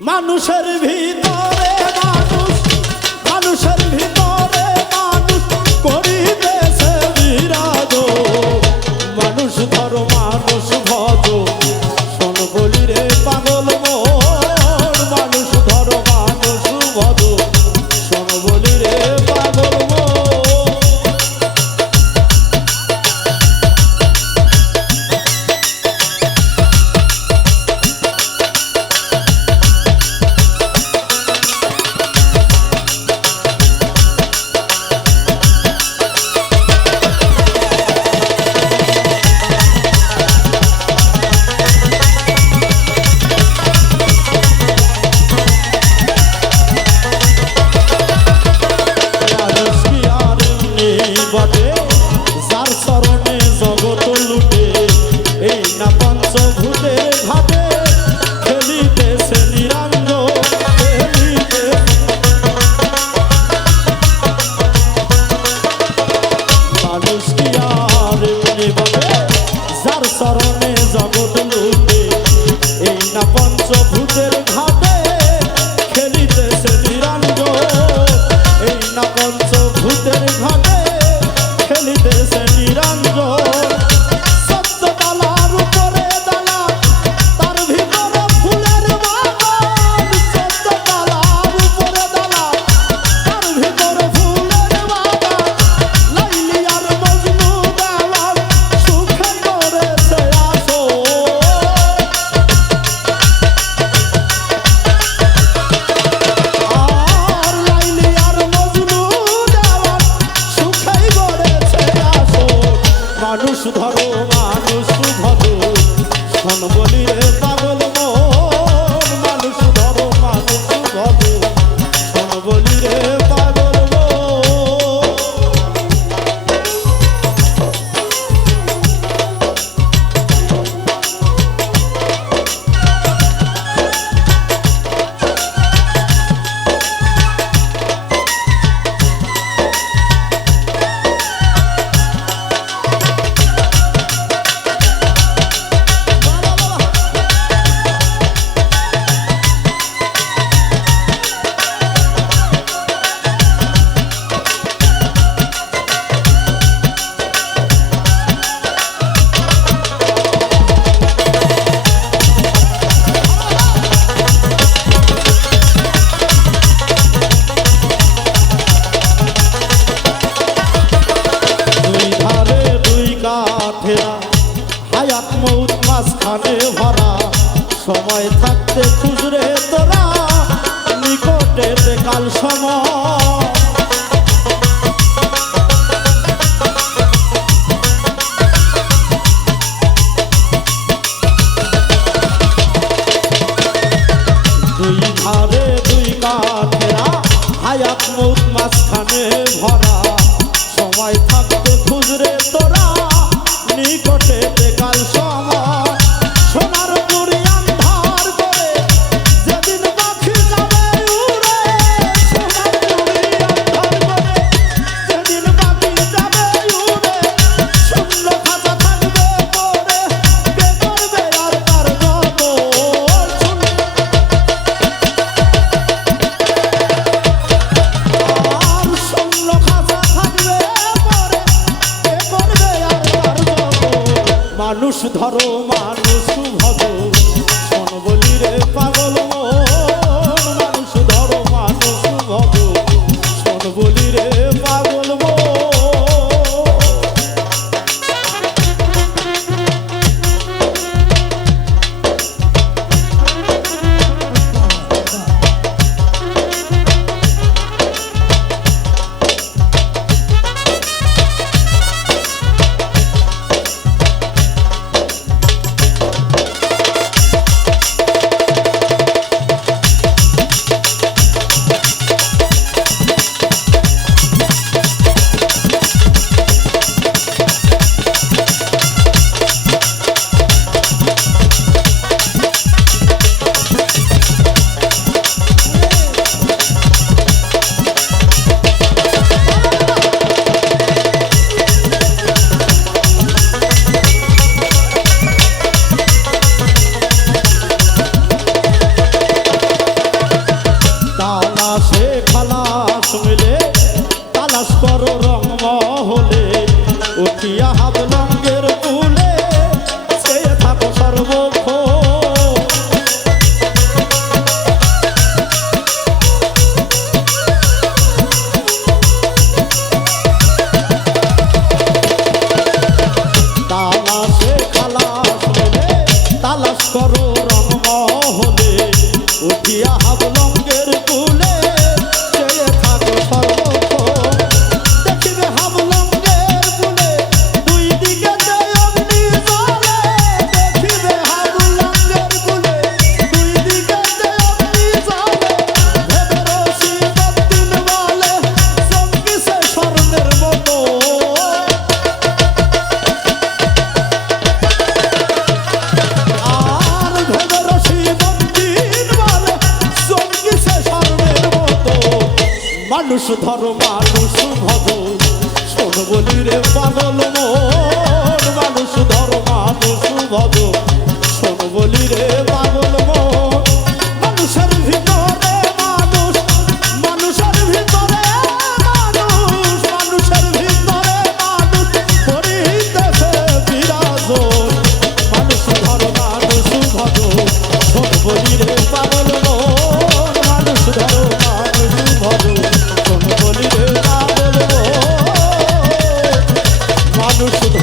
মানুষের ভিতরে কাছে খুচরে তোরা নিকটেতে কাল সময় দুই ধারে দুই কাঠেরা হায়াত মৌত মাঝখানে ভরা। সময় থাকতে খুচরে তোরা নিকটেতে কাল সময় মানুষ ধরো মানুষ ভাবো শোন বলি রে পাগল উঠিয়া মানুষ ধরো মানুষ ভজ শোন বলি রে পাগল মন মানুষ ধরো মানুষ ভজ শোন বলি রে পাগল মন মানুষ